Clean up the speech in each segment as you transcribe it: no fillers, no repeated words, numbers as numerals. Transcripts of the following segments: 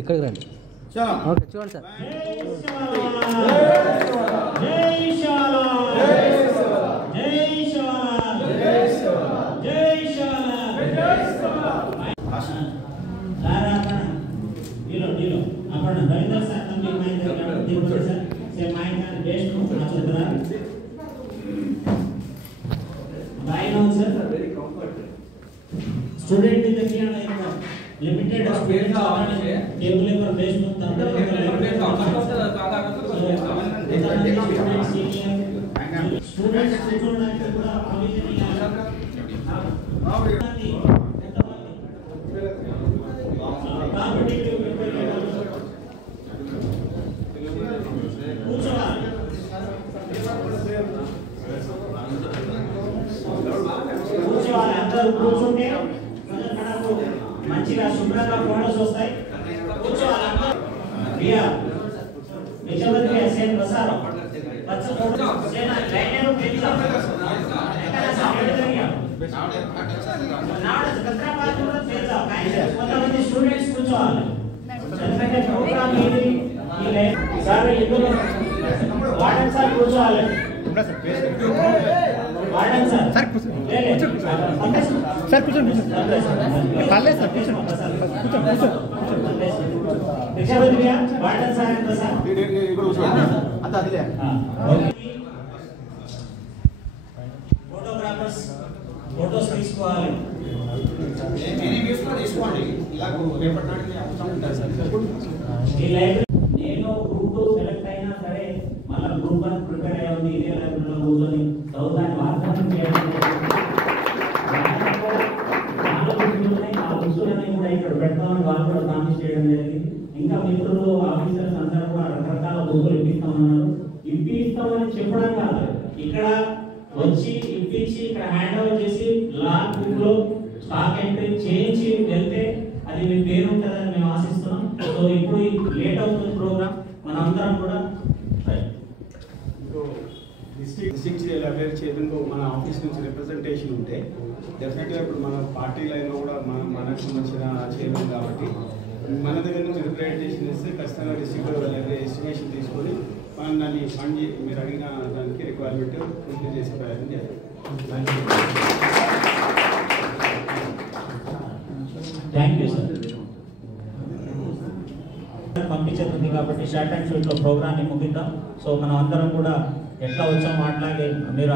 ఇక్కడికి రండి. ఓకే చూడండి sir. Student limited space table पर बेस కూర్చుంటే మంచిగా శుభ్రంగా ఫోటోస్ వస్తాయి. కూర్చోవాలి భయ్యా నిజంగా సేన్ ప్రసారం బచ్చ ఫోటో సేనా లైనర్ పెంచా ఎక్కడ సామెట్ జరిగా నాడ హైదరాబాద్ లో చేద్దా కొంతమంది స్టూడెంట్స్ కూర్చోవాలి. ఎందుకంటే ప్రోగ్రామ్ ఇది ఈ లైన్ సార్ ఇందులో వార్డెన్ సార్ కూర్చోవాలి. వార్డెన్ సార్ సార్ కూర్చోండి సార్ కూర్చోండి పర్లేదు సార్ కూర్చోండి వార్డెన్ సార్ ఎంత సార్ ఫోటోగ్రాఫర్స్ ఫోటోస్ తీసుకోవాలి. ఈ లైబ్రరీ నేను గ్రూప్ సెలెక్ట్ అయినా సరే మళ్ళీ గ్రూప్ అని ప్రిపేర్ అయ్యి ఉంది. ఇదే లైబ్రరీలో కూర్చొని చదువుతాన్ని వార్తలు చేయడం కూడా ఇక్కడ పెడతామని వాళ్ళు కూడా ప్రామిస్ చేయడం జరిగింది. ఇంకా మిత్రులు ఆఫీసర్స్ అందరూ కూడా రకరకాల బుక్కులు ఇప్పిస్తామన్నారు. ఇప్పిస్తామని చెప్పడం కాదు, ఇక్కడ వచ్చి ఇప్పించి ఇక్కడ హ్యాండ్ ఓవర్ చేసి లాక్ బుక్ లో స్టాక్ ఎంట్రీ చేయించి వెళ్తే అది మీ పేరు ఉంటుందని మేము ఆశిస్తున్నాం. సో ఇప్పుడు లేట్ అవుతుంది ప్రోగ్రామ్, మన అందరం కూడా డిస్ట్రిక్ట్ లైబ్రరీ చేతుల్లో మన ఆఫీస్ నుంచి రిప్రజెంటేషన్ ఉంటే డెఫినెట్గా ఇప్పుడు మన పార్టీ లైన్లో కూడా మనకు సంబంధించిన చైర్మన్ కాబట్టి మన దగ్గర నుంచి రిప్రజెంటేషన్ ఇస్తే ఖచ్చితంగా డిస్ట్రిక్ట్ లైబ్రరీ ఎస్టిమేషన్ తీసుకొని మనం దాన్ని ఫండ్ మీరు అడిగిన దానికి రిక్వైర్మెంట్ ఫుల్ఫిల్ చేసే ప్రయత్నం చేయాలి. Thank you sir. పంపించేది కాబట్టి షార్ట్ అండ్ స్వీట్ లో ప్రోగ్రామ్ ముగిద్దాం. సో మనం అందరం కూడా ఎట్లా వచ్చామో అట్లాగే మీరు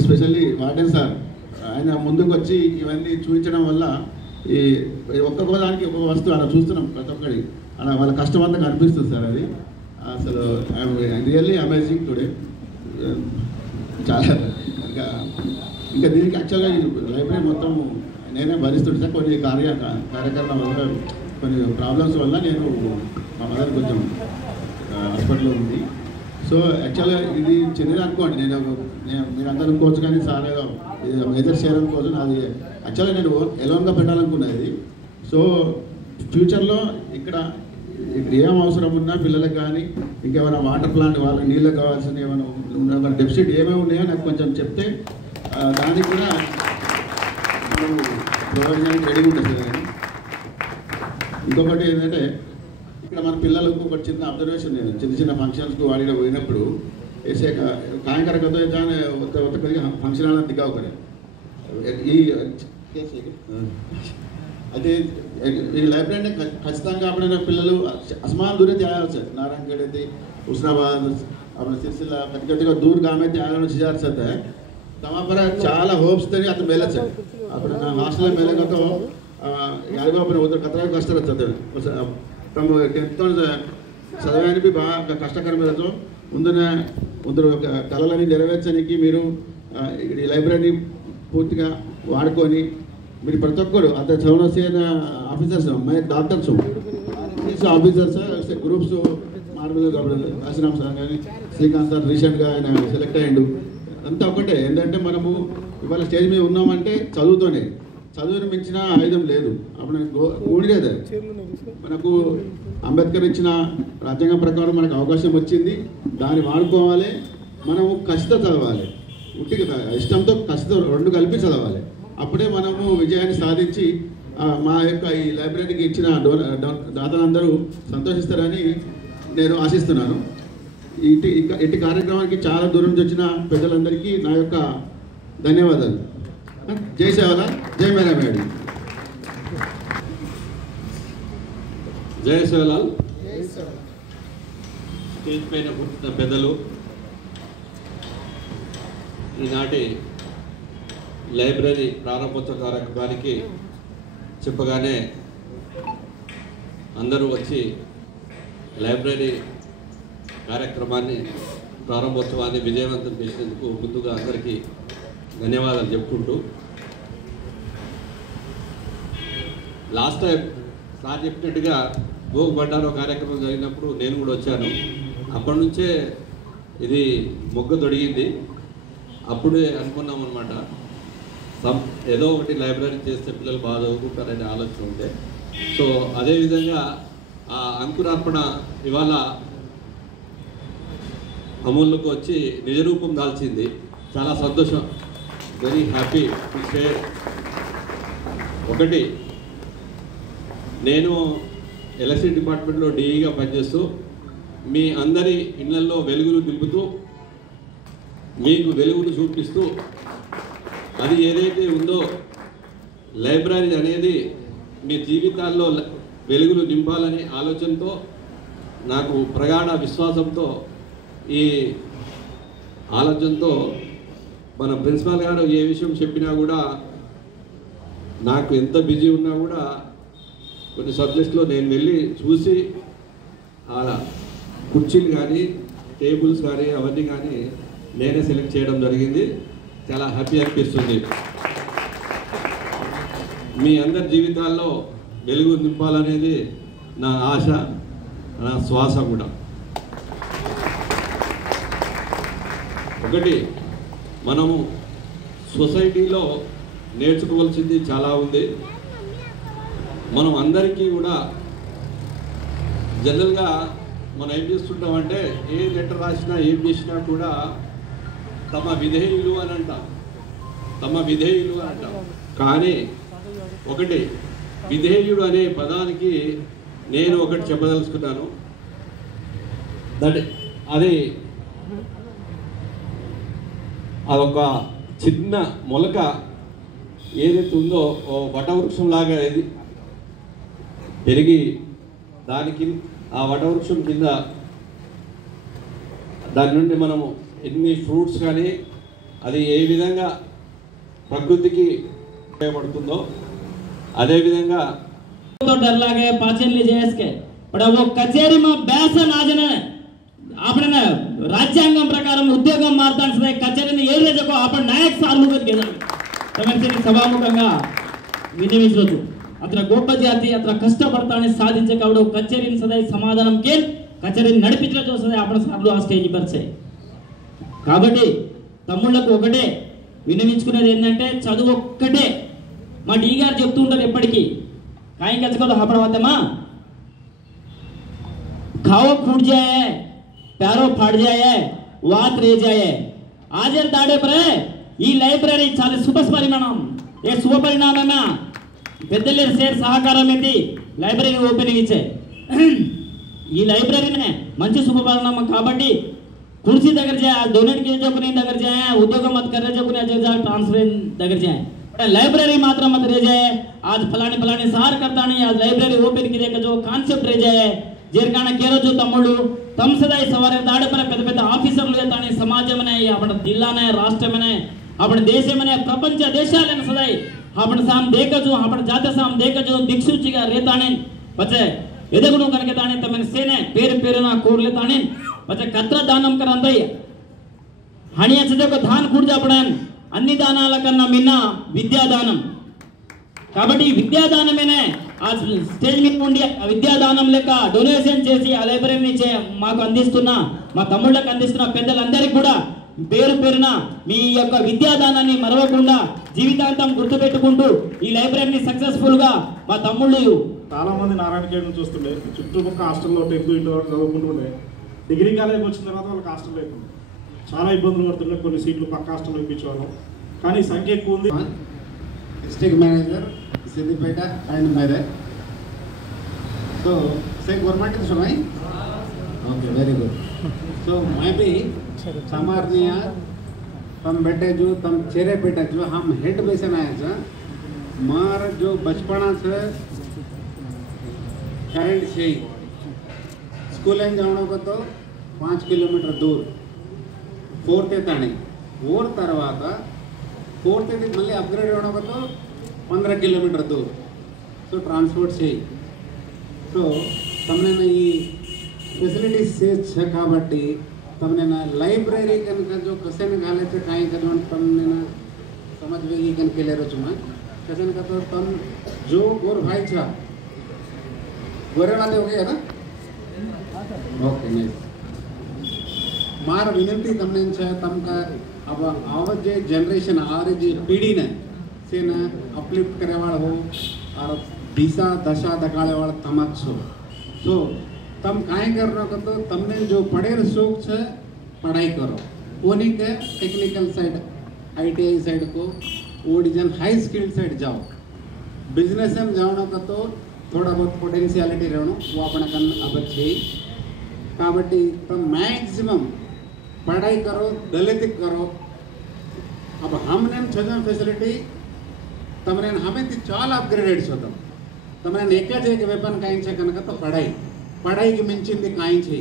ఎస్పెషల్లీ వార్డెన్ సార్ ఆయన ముందుకు వచ్చి ఇవన్నీ చూపించడం వల్ల ఈ ఒక్కొక్క దానికి ఒక్కొక్క వస్తువు అలా చూస్తున్నాం ప్రతి ఒక్కటి అలా వాళ్ళ కష్టం అంతా కనిపిస్తుంది సార్. అది అసలు రియల్లీ అమేజింగ్ టుడే. చాలా ఇంకా దీనికి యాక్చువల్గా ఈ లైబ్రరీ మొత్తం నేనే భరిస్తుంటే సార్ కొన్ని కార్యక్రమాల వల్ల కొన్ని ప్రాబ్లమ్స్ వల్ల నేను మా మదర్ కొంచెం హాస్పిటల్లో ఉంది. సో యాక్చువల్గా ఇది చిన్నది అనుకోండి, నేను మీరందరూ అనుకోవచ్చు కానీ సార్ ఏదో మేజర్ షేర్ అనుకోవచ్చు. అది యాక్చువల్గా నేను ఎలోన్గా పెట్టాలనుకున్నది. సో ఫ్యూచర్లో ఇక్కడ ఏం అవసరం ఉన్నా పిల్లలకు కానీ ఇంకేమైనా వాటర్ ప్లాంట్ వాళ్ళకి నీళ్ళకి కావాల్సిన ఏమైనా డెఫిసిట్ ఏమేమి ఉన్నాయో నాకు కొంచెం చెప్తే దానికి కూడా మనం ప్రొవైడ్ చేయడానికి రెడీగా ఉంటుంది సార్. ఇంకొకటి ఏంటంటే ఇక్కడ మన పిల్లలకు ఒక చిన్న అబ్జర్వేషన్, నేను చిన్న చిన్న ఫంక్షన్స్కు వాడిన పోయినప్పుడు ऐसे काय करत होतो जाने होतं कधी फंक्शनाला दिखाव करे ఈ అయితే ఈ లైబ్రరీని ఖచ్చితంగా આપણે పిల్లలు આસમાન દૂરે થી આવ્યા છે, નારાયણગઢથી ઉસ્માનાબાદ આપણે સિલસિલા કટકટીగా દૂર ગામેથી આવ્યાનો વિચાર છે. તમારા પર చాలా હોપ્સ તરી આ તો મેલે છે. આપણે ના હોસ્ટેલ મેલે તો ಯಾರಿಗೂ આપણે ઉધર કતરા કષ્ટ રહેતો તમ કેતો చదవడానికి బి బాగా కష్టకరమే હતો. ముందు కళలని నెరవేర్చడానికి మీరు ఈ లైబ్రరీని పూర్తిగా వాడుకొని మీరు ప్రతి ఒక్కరు అంత చౌనసేన ఆఫీసర్స్ అమ్మాయి డాక్టర్స్ ఆఫీసర్స్ గ్రూప్స్ మార్మల్ కాశీరామ్ సార్ కానీ శ్రీకాంత్ సార్ రీసెంట్గా ఆయన సెలెక్ట్ అయ్యిండు. అంతా ఒకటే ఏంటంటే మనము ఇవాళ స్టేజ్ మీద ఉన్నామంటే చదువుతోనే, చదువుని మించిన ఆయుధం లేదు. అప్పుడు కూడిలేదు. మనకు అంబేద్కర్ ఇచ్చిన రాజ్యాంగం ప్రకారం మనకు అవకాశం వచ్చింది, దాన్ని వాడుకోవాలి. మనము కసితో చదవాలి, ఉట్టిగా ఇష్టంతో కసితో రెండు కలిపి చదవాలి. అప్పుడే మనము విజయాన్ని సాధించి మా యొక్క ఈ లైబ్రరీకి ఇచ్చిన దాతలందరూ సంతోషిస్తారని నేను ఆశిస్తున్నాను. ఇట్టి కార్యక్రమానికి చాలా దూరం నుంచి వచ్చిన ప్రజలందరికీ నా యొక్క ధన్యవాదాలు. జై సేవలాల్, జై మేరా మేడం. జై సేవలాల్. స్టేజ్ పైన కూర్చున్న పెద్దలు, ఈనాటి లైబ్రరీ ప్రారంభోత్సవ కార్యక్రమానికి చెప్పగానే అందరూ వచ్చి లైబ్రరీ కార్యక్రమాన్ని ప్రారంభోత్సవాన్ని విజయవంతం చేసినందుకు ముందుగా అందరికీ ధన్యవాదాలు చెప్పుకుంటూ, లాస్ట్ టైం సార్ చెప్పినట్టుగా భోగ్ బండారో కార్యక్రమం జరిగినప్పుడు నేను కూడా వచ్చాను. అప్పటి నుంచే ఇది మొగ్గ తొడిగింది. అప్పుడే అనుకున్నాం అనమాట, ఏదో ఒకటి లైబ్రరీ చేస్తే పిల్లలు బాగా చదువుకుంటారనే ఆలోచన ఉండే. సో అదేవిధంగా ఆ అంకురార్పణ ఇవాళ అమూల్లోకి వచ్చి నిజరూపం దాల్చింది. చాలా సంతోషం, వెరీ హ్యాపీ టు షేర్. ఒకటి, నేను ఎలక్ట్రిసిటీ డిపార్ట్మెంట్లో డీఈగా పనిచేస్తూ మీ అందరి ఇళ్లలో వెలుగులు నింపుతూ మీకు వెలుగును చూపిస్తూ, అది ఏదైతే ఉందో లైబ్రరీ అనేది మీ జీవితాల్లో వెలుగులు నింపాలనే ఆలోచనతో, నాకు ప్రగాఢ విశ్వాసంతో, ఈ ఆలోచనతో మన ప్రిన్సిపాల్ గారు ఏ విషయం చెప్పినా కూడా, నాకు ఎంత బిజీ ఉన్నా కూడా కొన్ని సబ్జెక్ట్స్లో నేను వెళ్ళి చూసి అలా కుర్చీలు కానీ టేబుల్స్ కానీ అవన్నీ కానీ నేనే సెలెక్ట్ చేయడం జరిగింది. చాలా హ్యాపీ అనిపిస్తుంది. మీ అందరి జీవితాల్లో వెలుగు నింపాలనేది నా ఆశ, నా శ్వాస కూడా. ఒకటి, మనము సొసైటీలో నేర్చుకోవాల్సింది చాలా ఉంది. మనం అందరికీ కూడా జనరల్గా మనం ఏం చేస్తుంటామంటే, ఏ లెటర్ రాసినా ఏం చేసినా కూడా తమ విధేయులు అని అంటాం, తమ విధేయులు అని అంటాం. కానీ ఒకటి, విధేయుడు అనే పదానికి నేను ఒకటి చెప్పదలుచుకున్నాను. అదొక చిన్న మొలక ఏదైతే ఉందో ఓ వటవృక్షంలాగా ఇది పెరిగి, దానికి ఆ వటవృక్షం కింద దాని నుండి మనము ఎన్ని ఫ్రూట్స్ కానీ అది ఏ విధంగా ప్రకృతికి ఉపయోగపడుతుందో अदेविधंगा तो डर लागे पाचन ले जाए इसके पर वो कचेरी में बेसन आज ने आपने ना राज्यांगम प्रकारम उद्योगम मारतान सदा कचेरी ने ये जको आपण नायक सार्वभौमिक गेलं तमेसे सभामुखंगा विनिमिसलतो अत्र गोप जाति अत्र कष्टपडताने साधिंचे कावडो कचेरी सदा समाधाనం केल कचेरी నడిపించడం చూసే आपण సార్లు ఆ స్టేజ్ పర్చే కాబట్టి తమ్ముళ్ళకు ఒకటే వినిమించుకునేది ఏంటంటే చదువు ఒక్కటే మా డి గారు చెప్తూ ఉంటారు ఎప్పటికీ కాయి కచ్చకోదు హపడవద్దమా खाओ फूट जाए पैरों फाड़ जाए वात रे जाए आजर दाड़े पर ఈ లైబ్రరీ చాలా శుభ పరిణామం ఏ శుభ పరిణామమా పెద్దల సేర్ సహకారం ఏంటి లైబ్రరీ ఓపెనింగ్ ఇచ్చే ఈ లైబ్రరీనే మంచి శుభపరిణామం కాబట్టి कुर्सी दगर जाए डोनेट किए जो नहीं दगर जाए उद्योग मत कर रहे जो नहीं ट्रांसफर दगर जाए लाइब्रेरी मात्र मत रह जाए आज फलाने फलाने सहार करता नहीं आज लाइब्रेरी ओपन की जो कांसेप्ट रह जाए जेरकाण केरो जो तम्मुडु तम सदाई सवारे दाड़ पर पेद्द पेद्द आफीसर्लु येताने समाजमने आपण जिल्लाने राष्ट्रमने आपण देशमने प्रपंच देशालने सदाई आपण साम देखजो आपण जाते साम देखजो दिक्सूचिगा रेताने पछे एदगुनु कनके ताने तमने सेने पेर पेरना कोरले ताने पछे कत्र दानम करंदय हानियाचे जो दान कुडजा पडन अन्नी दानाల కన్నా మిన్న విద్యాదానం కాబట్టి విద్యాదానమేనే ఆ స్టేజ్ మీద ఉండి విద్యాదానం లెక్క డొనేషన్ చేసి ఆ లైబ్రరీని మాకు అందిస్తున్న మా తమ్ముళ్ళకి అందిస్తున్న పెద్దలందరికీ కూడా పేరు పేరున మీ యొక్క విద్యాదానాన్ని మరవకుండా జీవితాంతం గుర్తుపెట్టుకుంటూ ఈ లైబ్రరీని సక్సెస్ఫుల్ గా మా తమ్ముళ్ళు చాలా మంది నారాయణఖేడ్ నుంచి వస్తుండే చుట్టుపక్కల హాస్టల్లో 10th ఇంటర్ వరకు చదువుకుంటుండే డిగ్రీ కాలేజ్ వచ్చిన తర్వాత వాళ్ళకి హాస్టల్ లేకుండా చాలా ఇబ్బందులు పడుతుండే కొన్ని సీట్లు పక్క హాస్టల్లో ఇప్పించేవాళ్ళం కానీ సంఖ్య ఎక్కువ ఉంది डिस्ट्रिक्ट मैनेजर सिद्दीपेटा एंड मेरे तो से गवर्नमेंट इज सुनाई ओके वेरी गुड सो मैं भी समारनिया तम बेटे जो तम चेहरे बेटा जो हम हेड बेसन आए छ मार जो बचपना से करंट से स्कूल में जाने को तो 5 किलोमीटर दूर 4th ताणी और तरवाता 4th मल्ली अपग्रेड होने को तो 15 किलोमीटर दूर सो ट्रांसपोर्ट से सो तमने ना ये फैसिलिटीज से काबट्टी तमने ना लाइब्रेरी कनका जो कसेन गाले से काई करन तमने ना समझ में ये कन के ले रचुमा कसेन का तो तम जो और भाई छा गोरे वाले हो गए ना ओके नाइस मार विनंती तमने छा तम का अब आवजे जनरेशन आरजी पीढ़ी ने से ना अपलिफ्ट करे वाला हो और दिशा दशा दकाळे वाला तमच हो सो तम काय करनो को तो तमने जो पढ़े शौक छे पढ़ाई करो कोनी के टेक्निकल साइड आईटीआई साइड को ओडिजन हाई स्किल साइड जाओ बिजनेस में जानो को तो थोड़ा बहुत पोटेंशियलिटी रहनो वो अपने कन अब छे काबट्टी तम मैक्सिमम पढ़ाई करो दलित करो अब हमने छजन फैसिलिटी तमने हमें ती चाल अपग्रेडेड होता तमने एक वेपन काई छे कनक तो पढ़ाई की मिंचिंदी काई छे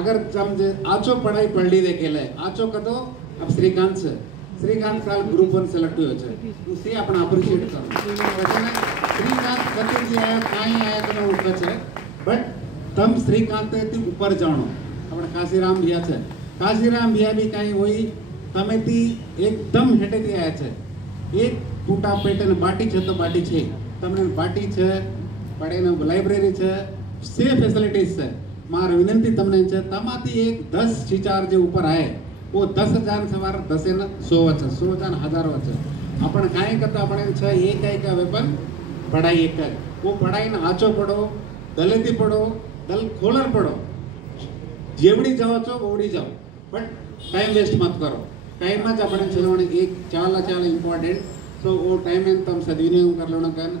अगर तम आचो पढ़ाई पढ़ली दे केले आचो कतो अब श्रीकांत साल ग्रुप 1 सेलेक्ट हुयो छे उसे अपन अप्रिशिएट करो वचने श्रीकांत कते जे आया काई आया तने उठे छे बट तम श्रीकांत ती ऊपर जाणो अपन काशीराम भैया छे काशीराम भैया भी कहीं हुई तमे ती एकदम हेटे थी आया छे एक टूटा पेटन बाटी छे तो बाटी छे तमने बाटी छे पड़े न लाइब्रेरी छे से फैसिलिटीज छे मार विनंती तमने छे तमाती एक 10 शिचार जे ऊपर आए वो 10,000 सवार 10 न 100 छे 100,000 हजारों छे अपन काई करता अपने छे एक का वेपन पढ़ाई एक वो पढ़ाई न आचो पढ़ो दलिती पढ़ो दल खोलर पढ़ो जेवड़ी जाओ छो ओडी जाओ बट टाइम वेस्ट मत करो टाइम में अपने चलवाने एक चाला इंपॉर्टेंट सो वो टाइम में तम सदविनियोग कर लेना कन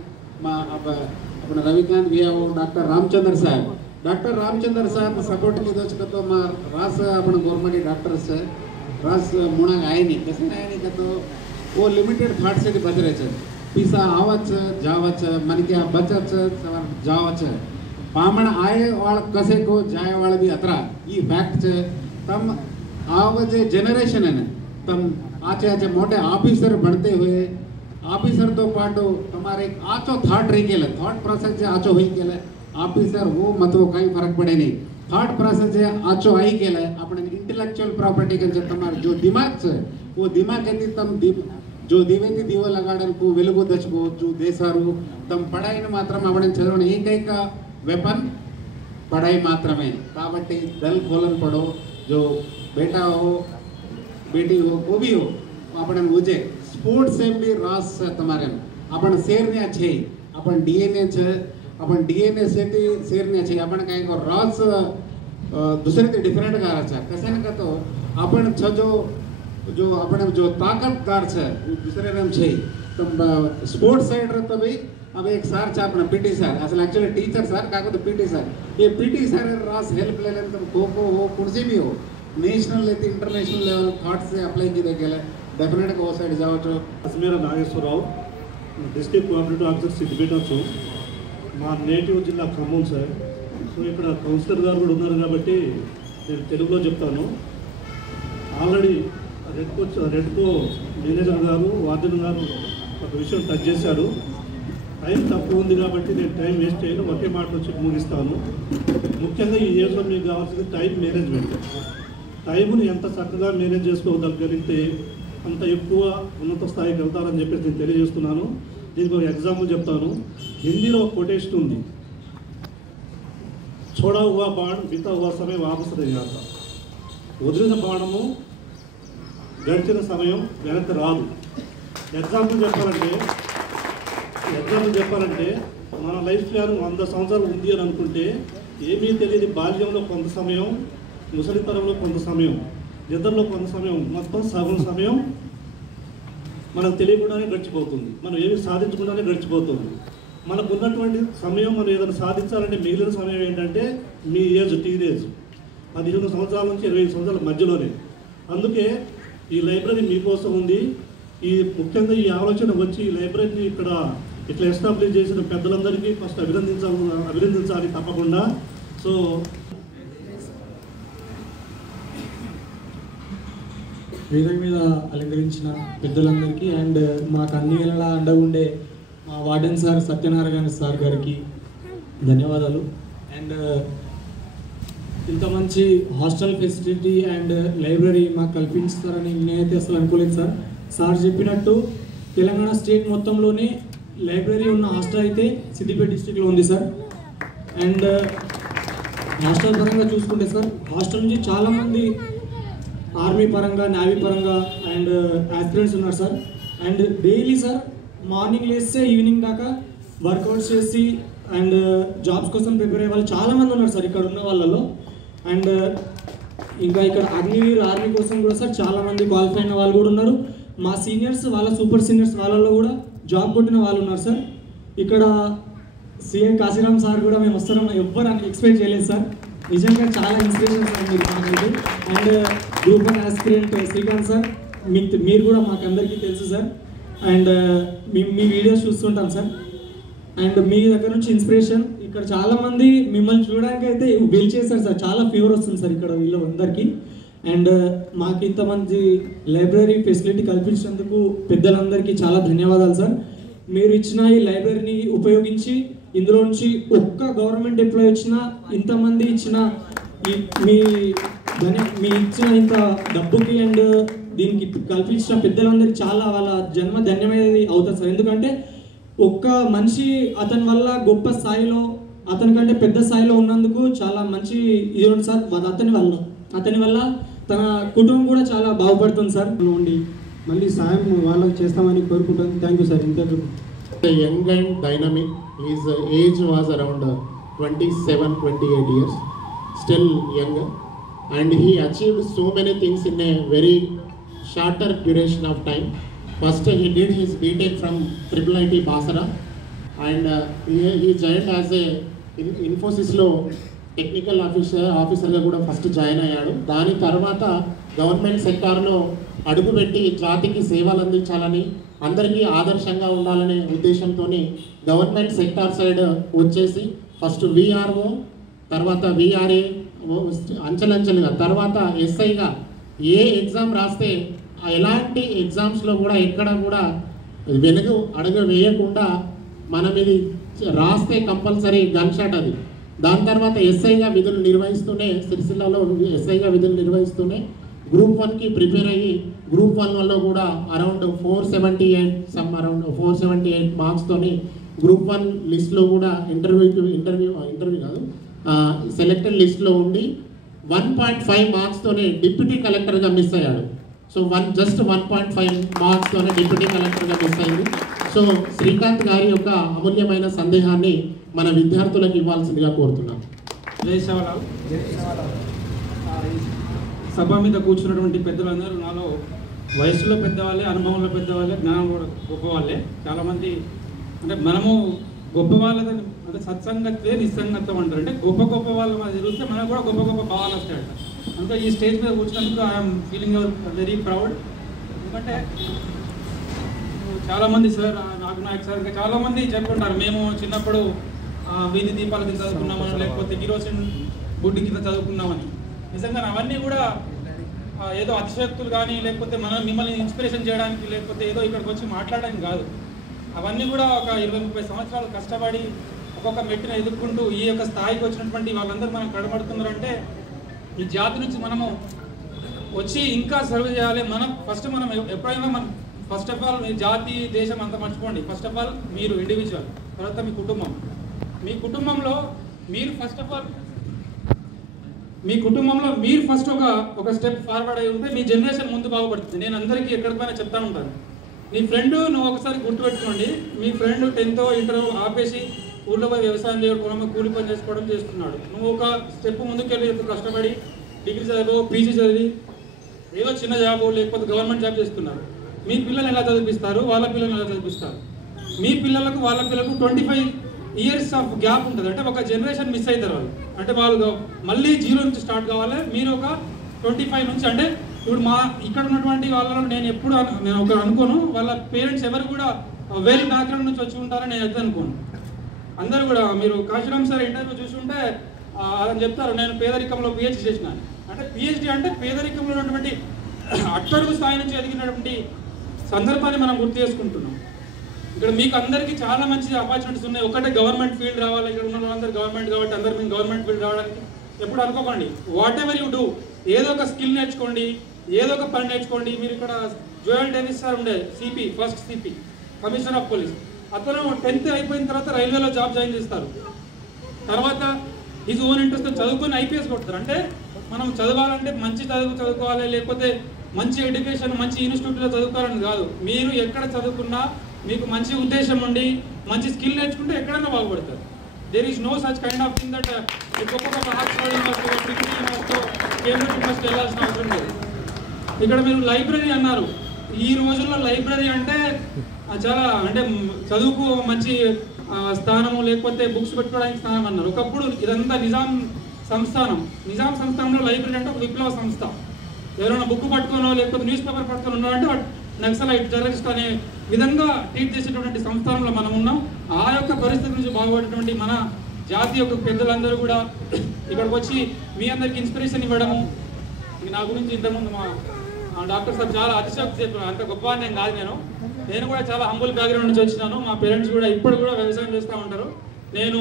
मा अब अपने रविकांत भैया वो डॉक्टर रामचंद्र साहब सपोर्ट की दोच तो मा रास अपने गवर्नमेंट डॉक्टर से रास मुणा आए नहीं कैसे आए नहीं तो वो लिमिटेड थॉट से बदरे छे पीसा आवच जावच मन के बचत सवार जावच पामण आए वाल कसे को जाए वाल भी अतरा ये फैक्ट छे तम आव जे जनरेशन है तम आचे आचे मोटे ऑफिसर बनते हुए ऑफिसर तो पाटो तुम्हारे एक आचो थॉट रही गेले थॉट प्रोसेस जे आचो होई गेले ऑफिसर वो मतवो कई फरक पड़े नहीं थॉट प्रोसेस जे आचो आई गेले अपने इंटेलेक्चुअल प्रॉपर्टी के जे तुम्हारे जो दिमाग छे वो दिमाग के तम जो दिवेती दीव लगाडन को वेलुगु दचको जो देसारू तम पढ़ाई न मात्र में अपने चलवने एक का वेपन पढ़ाई मात्र में काबट्टी दल खोलन पढ़ो जो बेटा हो बेटी हो वो भी हो अपन मुझे स्पोर्ट्स से भी रास है तुम्हारे अपन शेरने छे अपन डीएनए से शेरने छे अपन कहीं को रास दूसरे ते डिफरेंट कार छे कसे न तो अपन छ जो अपन जो ताकतदार छे दूसरे नाम छे तो स्पोर्ट्स साइड रे तो भी अब एक सर चापना पीटी सर असल एक्चुअली टीचर सर काकते पीटी सर ये पीटी सर रास हेल्प लेलेंत खो खो हो कुर्सी भी हो नेशनल लेते इंटरनेशनल लेवल थॉट से अप्लाई किए गए डेफिनेट वो साइड जाओ అస్మేర Nageswara Rao district cooperative officer Siddipet మా నేటివ్ జిల్లా ఖమ్మం సార్. సో ఇక్కడ కౌన్సిలర్ గారు కూడా ఉన్నారు కాబట్టి నేను తెలుగులో చెప్తాను. ఆల్రెడీ రెడ్కో మేనేజర్ గారు వార్డెన్ గారు ఒక విషయం టచ్ చేశారు. టైం తక్కువ ఉంది కాబట్టి నేను టైం వేస్ట్ చేయను, ఒకే మాట వచ్చి ముగిస్తాను. ముఖ్యంగా ఈ ఏజ్లో మీకు కావాల్సింది టైం మేనేజ్మెంట్. టైంని ఎంత చక్కగా మేనేజ్ చేసుకోగలిగితే అంత ఎక్కువ ఉన్నత స్థాయికి వెళ్తారని చెప్పేసి నేను తెలియజేస్తున్నాను. దీనికి ఒక ఎగ్జాంపుల్ చెప్తాను. హిందీలో ఒక కొటేషన్ ఉంది, छोड़ा हुआ बाण बीता हुआ समय वापस नहीं आता. వదిలిన బాణము గడిచిన సమయం వెనక్కి రాదు. ఎగ్జాంపుల్ చెప్పాలంటే మన లైఫ్ ప్లాన్ 100 సంవత్సరాలు ఉంది అని అనుకుంటే ఏమీ తెలియని బాల్యంలో కొంత సమయం, ముసలితరంలో కొంత సమయం, నిద్రలో కొంత సమయం, మొత్తం సగం సమయం మనకు తెలియకుండానే గడిచిపోతుంది. మనం ఏమి సాధించకుండానే గడిచిపోతుంది. మనకు ఉన్నటువంటి సమయం మనం ఏదైనా సాధించాలంటే మిగిలిన సమయం ఏంటంటే మీ ఏజ్, టీనేజ్ 15 సంవత్సరాల నుంచి 25 సంవత్సరాల మధ్యలోనే. అందుకే ఈ లైబ్రరీ మీకోసం ఉంది. ఈ ముఖ్యంగా ఈ ఆలోచన వచ్చి ఈ లైబ్రరీని ఇక్కడ ఇట్లా ఎస్టాబ్లిష్ చేసిన పెద్దలందరికీ ఫస్ట్ అభినందించాలి తప్పకుండా. సో వేదిక మీద అలంకరించిన పెద్దలందరికీ అండ్ మాకు అన్ని వేళలా అండగా ఉండే మా వార్డెన్ సార్ సత్యనారాయణ సార్ గారికి ధన్యవాదాలు. అండ్ ఇంత మంచి హాస్టల్ ఫెసిలిటీ అండ్ లైబ్రరీ మాకు కల్పిస్తారని నేనైతే అసలు అనుకోలేదు సార్. సార్ చెప్పినట్టు తెలంగాణ స్టేట్ మొత్తంలోనే లైబ్రరీ ఉన్న హాస్టల్ అయితే సిద్దిపేట డిస్ట్రిక్ట్లో ఉంది సార్. అండ్ హాస్టల్ పరంగా చూసుకుంటే సార్ హాస్టల్ నుంచి చాలామంది ఆర్మీ పరంగా, నేవీ పరంగా అండ్ ఆస్పిరెంట్స్ ఉన్నారు sir. And daily sir morning లేస్తే ఈవినింగ్ దాకా వర్కౌట్స్ చేసి అండ్ జాబ్స్ కోసం ప్రిపేర్ అయ్యే వాళ్ళు చాలామంది ఉన్నారు సార్ ఇక్కడ ఉన్న వాళ్ళలో. అండ్ ఇంకా ఇక్కడ అగ్నివీర్ ఆర్మీ కోసం కూడా సార్ చాలామంది క్వాలిఫై అయిన వాళ్ళు కూడా ఉన్నారు. మా సీనియర్స్ వాళ్ళ సూపర్ సీనియర్స్ వాళ్ళలో కూడా జాబ్ కొట్టిన వాళ్ళు ఉన్నారు సార్. ఇక్కడ సిఎం కాశీరామ్ సార్ కూడా మేము వస్తారని ఎవ్వరు ఎక్స్పెక్ట్ చేయలేదు సార్. నిజంగా చాలా ఇన్స్పిరేషన్ సార్ మీరు మాకైతే. And group 1 aspirant Srikanth sir మీరు కూడా మాకు అందరికీ తెలుసు సార్. అండ్ మీ వీడియోస్ చూస్తుంటాం సార్. అండ్ మీ దగ్గర నుంచి ఇన్స్పిరేషన్ ఇక్కడ చాలామంది మిమ్మల్ని చూడడానికి అయితే వెయిట్ చేశారు సార్. చాలా ఫీవర్ వస్తుంది సార్ ఇక్కడ వీళ్ళు అందరికీ. అండ్ మాకు ఇంతమంది లైబ్రరీ ఫెసిలిటీ కల్పించినందుకు పెద్దలందరికీ చాలా ధన్యవాదాలు సార్. మీరు ఇచ్చిన ఈ లైబ్రరీని ఉపయోగించి ఇందులో నుంచి ఒక్క గవర్నమెంట్ ఎంప్లాయీ ఇచ్చిన ఇంతమంది ఇచ్చిన మీ ఇచ్చిన ఇంత డబ్బుకి అండ్ దీనికి కల్పించిన పెద్దలందరికీ చాలా వాళ్ళ జన్మ ధన్యమైనది అవుతుంది సార్. ఎందుకంటే ఒక్క మనిషి అతని వల్ల గొప్ప స్థాయిలో అతనికంటే పెద్ద స్థాయిలో ఉన్నందుకు చాలా మంచి ఇది ఉంది సార్. అతని వల్ల తన కుటుంబం కూడా చాలా బాగుపడుతుంది సార్. ఉండి మళ్ళీ సాయం వాళ్ళకి చేస్తామని కోరుకుంటాను. Thank you sir. Interview young and dynamic. His age was around 27-28 years, still young, and he achieved so many things in a very shorter duration of time. First, he did his BTech from IIIT Basra, and he joined as a Infosys lo technical ఆఫీసర్గా కూడా first join అయ్యాడు. దాని తర్వాత government సెక్టార్లో అడుగుపెట్టి జాతికి సేవలు అందించాలని, అందరికీ ఆదర్శంగా ఉండాలనే ఉద్దేశంతో గవర్నమెంట్ సెక్టార్ సైడ్ వచ్చేసి ఫస్ట్ విఆర్ఓ, తర్వాత విఆర్ఏ, అంచెలంచెలుగా తర్వాత ఎస్ఐగా ఏ ఎగ్జామ్ రాస్తే ఎలాంటి ఎగ్జామ్స్లో కూడా ఎక్కడ కూడా వెనుక అడుగు వేయకుండా మనం ఇది రాస్తే కంపల్సరీ గన్ షాట్ అది. దాని తర్వాత ఎస్ఐగా విధులు నిర్వహిస్తూనే సిరిసిల్లలో ఎస్ఐగా విధులు నిర్వహిస్తూనే గ్రూప్ 1కి ప్రిపేర్ అయ్యి గ్రూప్ 1లో కూడా అరౌండ్ 478 మార్క్స్తోని గ్రూప్ 1 లిస్ట్లో కూడా ఇంటర్వ్యూ కాదు సెలెక్టెడ్ లిస్ట్లో ఉండి 1.5 మార్క్స్తోనే డిప్యూటీ కలెక్టర్గా మిస్ అయ్యాడు. సో 1.5 మార్క్స్తోనే డిప్యూటీ కలెక్టర్గా మిస్ అయింది. సో శ్రీకాంత్ గారి యొక్క అమూల్యమైన సందేహాన్ని మన విద్యార్థులకు ఇవ్వాల్సిందిగా కోరుతున్నాం. సభ మీద కూర్చున్నటువంటి పెద్దలందరూ నాలో వయసులో పెద్దవాళ్ళే, అనుభవంలో పెద్దవాళ్ళే, జ్ఞానం కూడా గొప్పవాళ్ళే. చాలామంది అంటే మనము గొప్ప వాళ్ళతో అంటే సత్సంగత్వే నిస్సంగత్వం అంటారు. అంటే గొప్ప గొప్ప వాళ్ళు మనం తిరిగితే మనకు కూడా గొప్ప గొప్ప భావాలు వస్తాయంట. అంతా ఈ స్టేజ్ మీద కూర్చున్నందుకు ఐఎమ్ ఫీలింగ్ వెరీ ప్రౌడ్. ఎందుకంటే చాలామంది సార్ నాయక్ సార్ ఇంకా చాలామంది చెప్పుకుంటారు మేము చిన్నప్పుడు వీధి దీపాల కింద చదువుకున్నామని, లేకపోతే కిరోసిన్ బుడ్డి కింద చదువుకున్నామని. నిజంగా అవన్నీ కూడా ఏదో అతిశక్తులు కానీ, లేకపోతే మిమ్మల్ని ఇన్స్పిరేషన్ చేయడానికి, లేకపోతే ఏదో ఇక్కడికి వచ్చి మాట్లాడడానికి కాదు. అవన్నీ కూడా ఒక 20-30 సంవత్సరాలు కష్టపడి ఒక్కొక్క మెట్టును ఎదుర్కొంటూ ఈ యొక్క స్థాయికి వచ్చినటువంటి వాళ్ళందరూ మనం కడబడుతున్నారంటే ఈ జాతి నుంచి మనము వచ్చి ఇంకా సర్వ్ చేయాలి. మనం ఎప్పుడైనా ఫస్ట్ ఆఫ్ ఆల్ మీ జాతి దేశం అంతా మర్చిపోండి. ఫస్ట్ ఆఫ్ ఆల్ మీరు ఇండివిజువల్, తర్వాత మీ కుటుంబం. మీ కుటుంబంలో మీరు ఫస్ట్ ఆఫ్ ఆల్ మీరు ఫస్ట్ ఒక స్టెప్ ఫార్వర్డ్ అయి ఉంటే మీ జనరేషన్ ముందు బాగుపడుతుంది. నేను అందరికీ ఎక్కడికైనా చెప్తా ఉంటాను, నీ ఫ్రెండ్ నువ్వు ఒకసారి గుర్తుపెట్టుకోండి, మీ ఫ్రెండ్ 10th ఇంటర్ ఆపేసి ఊళ్ళో పోయి వ్యవసాయం చేయడం, కూలి పని చేసుకోవడం చేస్తున్నాడు. నువ్వు ఒక స్టెప్ ముందుకెళ్ళి కష్టపడి డిగ్రీ చదివో పీజీ చదివి ఏదో చిన్న జాబ్ లేకపోతే గవర్నమెంట్ జాబ్ చేస్తున్నారు. మీ పిల్లలు ఎలా చదివిస్తారు, వాళ్ళ పిల్లలు ఎలా చదివిస్తారు? మీ పిల్లలకు వాళ్ళ పిల్లలకు 25 years ఆఫ్ గ్యాప్ ఉంటుంది. అంటే ఒక జనరేషన్ మిస్ అవుతారు వాళ్ళు. అంటే వాళ్ళు మళ్ళీ 0 నుంచి స్టార్ట్ కావాలి. మీరు ఒక 25 నుంచి, అంటే ఇప్పుడు ఇక్కడ ఉన్నటువంటి వాళ్ళలో నేను ఒక అనుకోను వాళ్ళ పేరెంట్స్ ఎవరు కూడా వెల్ బ్యాక్గ్రౌండ్ నుంచి వచ్చి ఉంటారని నేను అయితే అనుకోను. అందరూ కూడా మీరు కాశీరామ్ సార్ ఇంటర్వ్యూ చూసుంటే అని చెప్తారు, నేను పేదరికంలో పిహెచ్డి చేసినాను. అంటే పిహెచ్డి అంటే పేదరికంలో ఉన్నటువంటి అట్టడుగు స్థాయి నుంచి ఎదిగినటువంటి సందర్భాన్ని మనం గుర్తు చేసుకుంటున్నాం. ఇక్కడ మీకు అందరికీ చాలా మంచి ఆపర్చునిటీస్ ఉన్నాయి. ఒకటే గవర్నమెంట్ ఫీల్డ్ రావాలి, ఇక్కడ ఉన్న వాళ్ళందరూ గవర్నమెంట్ కాబట్టి అందరూ మేము గవర్నమెంట్ ఫీల్డ్ రావడానికి ఎప్పుడు అనుకోకండి. వాట్ ఎవర్ యూ డూ, ఏదో ఒక స్కిల్ నేర్చుకోండి, ఏదో ఒక పని నేర్చుకోండి. మీరు ఇక్కడ జోయల్ డేవిస్ సార్ ఉండే CP, first CP commissioner of police, అతను 10th అయిపోయిన తర్వాత రైల్వేలో జాబ్ జాయిన్ చేస్తారు. తర్వాత హిజ్ ఓన్ ఇంట్రెస్ట్ చదువుకొని ఐపీఎస్ కొడతారు. అంటే మనం చదవాలంటే మంచి చదువుకోవాలి, లేకపోతే మంచి ఎడ్యుకేషన్ మంచి ఇన్స్టిట్యూట్లో చదువుకోవాలని కాదు. మీరు ఎక్కడ చదువుకున్నా మీకు మంచి ఉద్దేశం ఉండి మంచి స్కిల్ నేర్చుకుంటే ఎక్కడైనా బాగుపడతారు. There is no such kind of thing that గొప్ప గొప్ప Hartford university, degree university, Cambridge university వెళ్ళాల్సిన అవసరం లేదు. ఇక్కడ మీరు లైబ్రరీ అన్నారు. ఈ రోజుల్లో లైబ్రరీ అంటే చాలా అంటే చదువుకు మంచి స్థానము, లేకపోతే బుక్స్ పెట్టుకోవడానికి స్థానం అన్నారు. ఒకప్పుడు ఇదంతా నిజాం సంస్థానంలో లైబ్రరీ అంటే ఒక విప్లవ సంస్థ. ఎవరైనా బుక్ పట్టుకోనో లేకపోతే న్యూస్ పేపర్ పట్టుకొని ఉన్నారంటే నక్సలైట్ టెర్రరిస్ట్ అనే విధంగా ట్రీట్ చేసేటటువంటి సంస్థానంలో మనం ఉన్నాం. ఆ యొక్క పరిస్థితి నుంచి బాగుపడేటువంటి మన జాతి యొక్క పెద్దలందరూ కూడా ఇక్కడికి వచ్చి మీ అందరికి ఇన్స్పిరేషన్ ఇవ్వడము. నా గురించి ఇంతకుముందు మా డాక్టర్ సార్ చాలా అతిశక్తి చెప్పాను, అంత గొప్ప నేను కాదు. నేను కూడా చాలా హంబుల్ బ్యాక్గ్రౌండ్ నుంచి వచ్చినాను. మా పేరెంట్స్ కూడా ఇప్పుడు కూడా వ్యవసాయం చేస్తూ ఉంటారు. నేను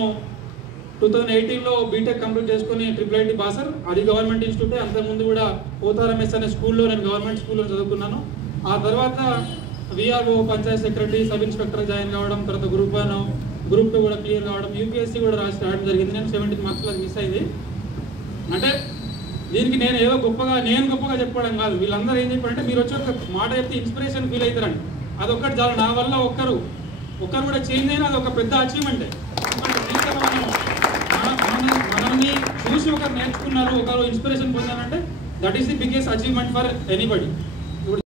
2018లో బీటెక్ కంప్లీట్ చేసుకుని IIIT బాసర్, అది గవర్నమెంట్ ఇన్స్టిట్యూట్. అంతకుముందు కూడా ఓతారమెస్ అనే స్కూల్లో నేను గవర్నమెంట్ స్కూల్లో చదువుకున్నాను. ఆ తర్వాత VRO, Panchayat secretary, sub inspector join కావడం, తర్వాత గ్రూప్ 1 గ్రూప్ 2 కూడా క్లియర్ కావడం, యూపీఎస్సీ కూడా రాయడం జరిగింది. నేను 70 మార్క్స్లో మిస్ అయింది. అంటే దీనికి నేను ఏదో గొప్పగా చెప్పుకోవడం కాదు. వీళ్ళందరూ ఏం చెప్పారంటే మీరు వచ్చి ఒక మాట చెప్తే ఇన్స్పిరేషన్ ఫీల్ అవుతారండి. అదొక్కటి చాలా, నా వల్ల ఒక్కరు కూడా చేంజ్ అయినా అది ఒక పెద్ద అచీవ్మెంటే. మనల్ని చూసి ఒకరు నేర్చుకున్నారు, ఒకరు ఇన్స్పిరేషన్ పొందారంటే that is the biggest achievement for anybody.